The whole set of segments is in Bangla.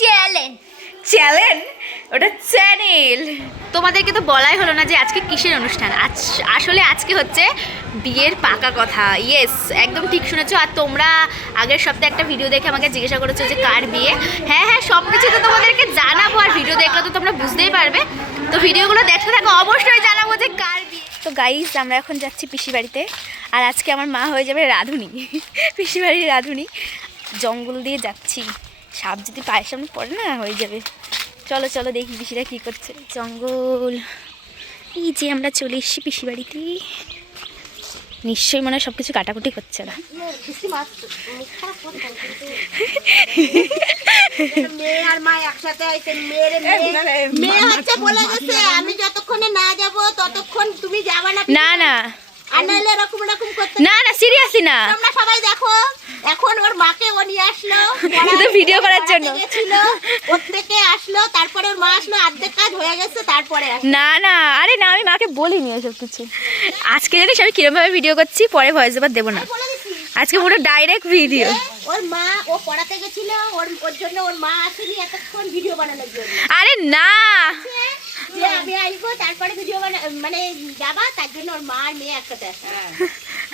চ্যালেঞ্জ। চ্যানেল ওটা চ্যানেল। তোমাদেরকে তো বলাই হলো না যে আজকে কিসের অনুষ্ঠান? আজ আসলে আজকে হচ্ছে বিয়ের পাকা কথা। ইয়েস একদম ঠিক শুনেছো। আর তোমরা আগের সপ্তাহে একটা ভিডিও দেখে আমাকে জিজ্ঞাসা করেছ যে কার বিয়ে? হ্যাঁ হ্যাঁ সব কিছু তো তোমাদেরকে জানাব। আর ভিডিও দেখলে তো তোমরা বুঝতেই পারবে। তো ভিডিওগুলো দেখতে থাকো। অবশ্যই জানাব যে কার বিয়ে। তো গাইস আমরা এখন যাচ্ছি পিসি বাড়িতে। আর আজকে আমার মা হয়ে যাবে রাঁধুনি। পিসি বাড়ির রাঁধুনি। জঙ্গল দিয়ে যাচ্ছি। সাপ যদি পায়ের সামনে পড়ে না হয়ে যাবে। চলো চলো দেখি পিসিরা কী করছে। জঙ্গল। এই যে আমরা চলে এসেছি পিসি বাড়িতে। নিশ্চয়ই মনে হয় সব কিছু কাটাকুটি করছে না। না যাব ততক্ষণ তুমি যাবে না এরকম এরকম করতে না না সিরিয়াসলি না। তোমরা সবাই দেখো এখন ওর মাকে ও নিয়ে আসলো শুধু video করার জন্য। গেছিল ওর থেকে আসলো তারপরে ওর মা আসলো অর্ধেক কাজ হয়ে গেছে তারপরে না না আরে না আমি মাকে বলিনি এসব কিছু। আজকে জানিস আমি কিরমভাবে ভিডিও করছি পরে ভয়েস ওভার দেবো না। আজকে পুরো ডাইরেক্ট ভিডিও ওর মা ও পড়াতে গেছিল ওর ওর জন্য ওর মা আসেনি এতক্ষণ ভিডিও বানানোর জন্য। আরে না। আমি আসব তারপরে ভিডিও মানে যাবা তার জন্য ওর মা আর মেয়ে একসাথে আসবে।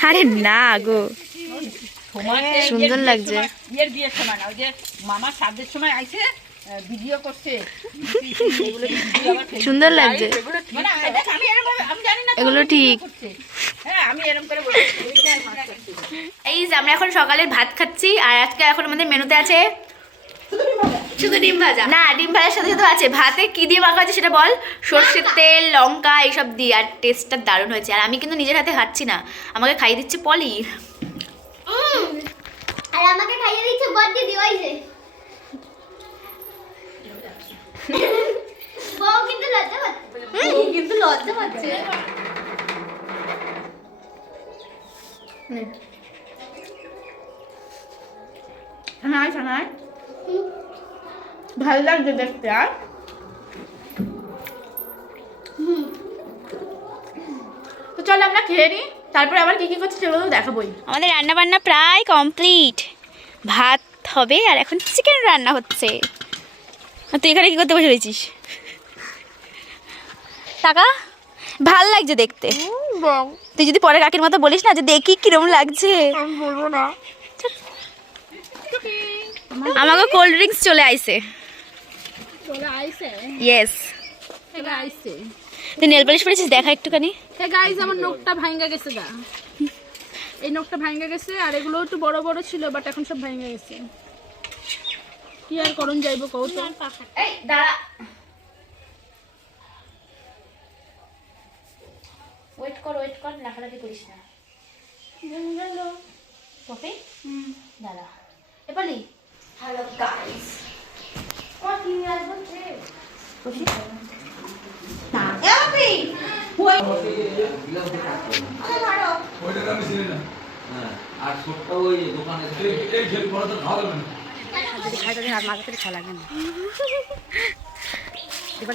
আরে না গো। সুন্দর লাগছে। বিয়ের বিয়ের সময় না ওই যে মামার সাধ্যের সময় আইসে ভিডিও করছে। সুন্দর লাগছে। মানে এগুলো ঠিক। হ্যাঁ আমি এরকম করে বলছি এই যে আমরা এখন সকালের ভাত খাচ্ছি আর আজকে এখন আমাদের মেনুতে আছে শুধু ডিম ভাজা? না ডিম ভাজার সাথে সাথে আছে। ভাতে কি দিয়ে মাখা আছে সেটা বল? সর্ষের তেল লঙ্কা এইসব দিয়ে। আর টেস্টটা দারুণ হয়েছে। আর আমি কিন্তু নিজের হাতে খাচ্ছি না। আমাকে খাইয়ে দিচ্ছে পলি। আর আমাকে খাইয়ে দিচ্ছে বদ দিদি ওই যে। বউ কিন্তু লজ্জা পাচ্ছে। কিন্তু লজ্জা পাচ্ছে। হ্যাঁ শোনায় ভালো লাগছে দেখতে আর? তো চলো আমরা খেয়ে নিই তারপরে আবার কি কি করছি সেগুলো দেখাবোই। আমাদের রান্না বান্না প্রায় কমপ্লিট। ভাত হবে আর এখন চিকেন রান্না হচ্ছে। আর তুই এখানে কি করতে বসে রয়েছিস? টাকা ভালো লাগছে দেখতে। তুই যদি পরে কাকির মতো বলিস না যে দেখি কিরম লাগছে। আমি বলব না। আমাকে কোল্ড ড্রিঙ্কস চলে আইছে। চলে আইসে ইয়েস তুই নেল পালিশ পরেছিস দেখা একটুখানি। হে গাইজ আমার নখটা ভাঙ্গা গেছে গা। এই নখটা ভাঙ্গা গেছে আর এগুলো একটু বড় বড় ছিল বাট এখন সব ভাঙ্গা গেছে। কি আর করণ যাইব কৌ তো। এই দাঁড়া। ওয়েট কর ওয়েট কর লাফালাফি করিস না। কপি? দাঁড়া। এপালি হ্যালো গাইস হ্যাঁ, আর ছোট্ট ওই দোকানে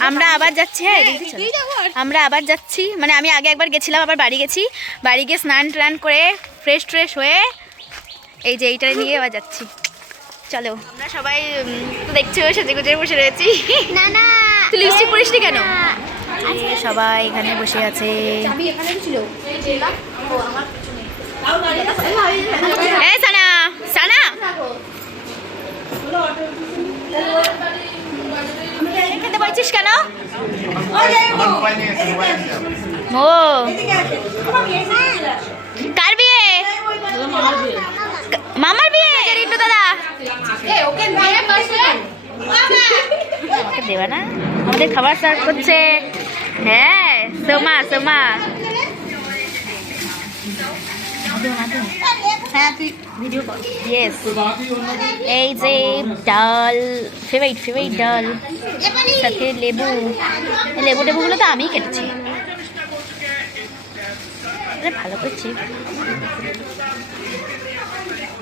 আমরা আবার যাচ্ছি হ্যাঁ আমরা আবার যাচ্ছি। মানে আমি আগে একবার গেছিলাম আবার বাড়ি গেছি। বাড়ি গিয়ে স্নান টান করে ফ্রেশ ট্রেশ হয়ে এই যে এইটা নিয়ে আবার যাচ্ছি। চলো। আমরা সবাই দেখছ সেজেগুজে বসে রয়েছি। না না। তুই লিপস্টিক পরিসনি কেন? সবাই এখানে বসে আছে। সানা সানা। খেতে পারছিস কেন? ও। কার বিয়ে? মামার বিয়ে রিন্টু দাদা আমাকে দেবে না? আমাদের খাবার সার্ভ করছে। হ্যাঁ সোমা সোমা। হ্যাঁ এই যে ডাল ফেভারিট ফেভারিট ডাল। সাথে লেবু। লেবু টেবুগুলো তো আমিই কেটেছি। ভালো করছি।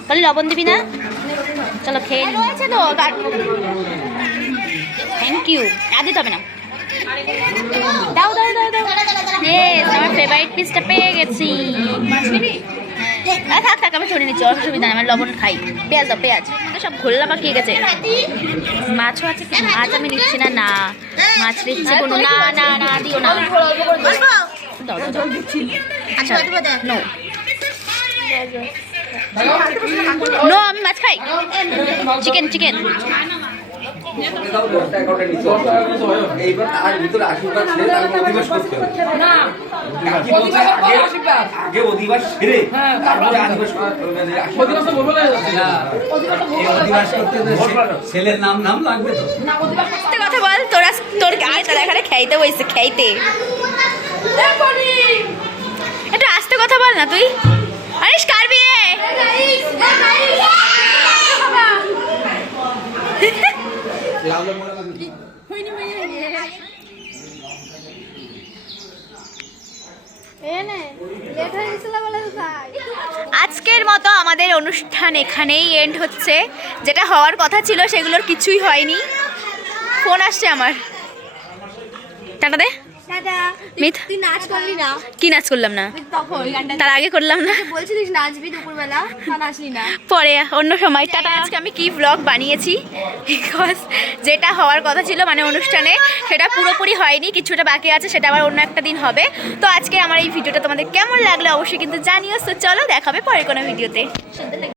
তাহলে লবণ দিবি না? চলো খেয়ে রয়েছে তো থ্যাংক ইউ আর দিতে হবে না। দাও দাও দাও দাও। ইয়েস আমার ফেভারিট পিসটা পেয়ে গেছি। থাক থাক আমি ছড়িয়ে নিচ্ছি অসুবিধা নেই আমি লবণ খাই। পেঁয়াজ দাও পেঁয়াজ। তো সব ঘোল্লা পাকিয়ে গেছে। মাছও আছে কি? মাছ আমি নিচ্ছি না না। মাছ নিচ্ছি কোনো না না না দিও না। দাও দাও দাও। আচ্ছা নো নো আমি মাছ খাই। চিকেন চিকেন ছেলের নাম নাম লাগবে কথা বল তোরা তোর আয় তারা এখানে খাইতে বসে খাইতে একটু আস্তে কথা বল না তুই। আরে কার বিয়ে আজকের মতো আমাদের অনুষ্ঠান এখানেই এন্ড হচ্ছে। যেটা হওয়ার কথা ছিল সেগুলোর কিছুই হয়নি। ফোন আসছে আমার। টাটা দে। তুই নাচ করলি না। কি নাচ করলাম না? তার আগে করলাম না। বলছিলিস নাচবি দুপুরবেলা নাচলি না। পরে অন্য সময়। টাটা আজকে আমি কি ব্লগ বানিয়েছি? বিকজ যেটা হওয়ার কথা ছিল মানে অনুষ্ঠানে সেটা পুরোপুরি হয়নি কিছুটা বাকি আছে সেটা আবার অন্য একটা দিন হবে। তো আজকে আমার এই ভিডিওটা তোমাদের কেমন লাগল অবশ্যই কিন্তু জানিও। তো চলো দেখাবে পরে কোনো ভিডিওতে।